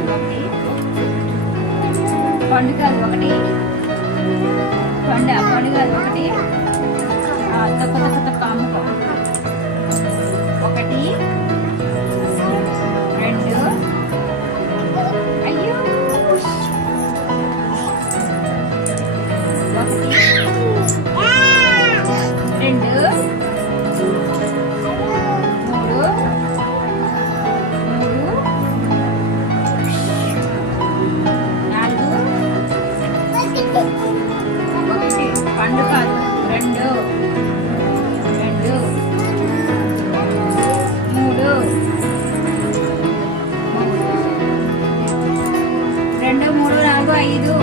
కాదు ఒకటి, పండు కాదు ఒకటి, పండు కాదు ఒకటి, తక్కువ తక్కువ తక్కువ అమ్ముకో. ఒకటి, రెండు, అయ్యో ఒకటి, రెండు, మూడు, నాలుగు, ఒకటి పండు కాదు, రెండు, మూడు, రెండు, మూడు, నాలుగు, ఐదు.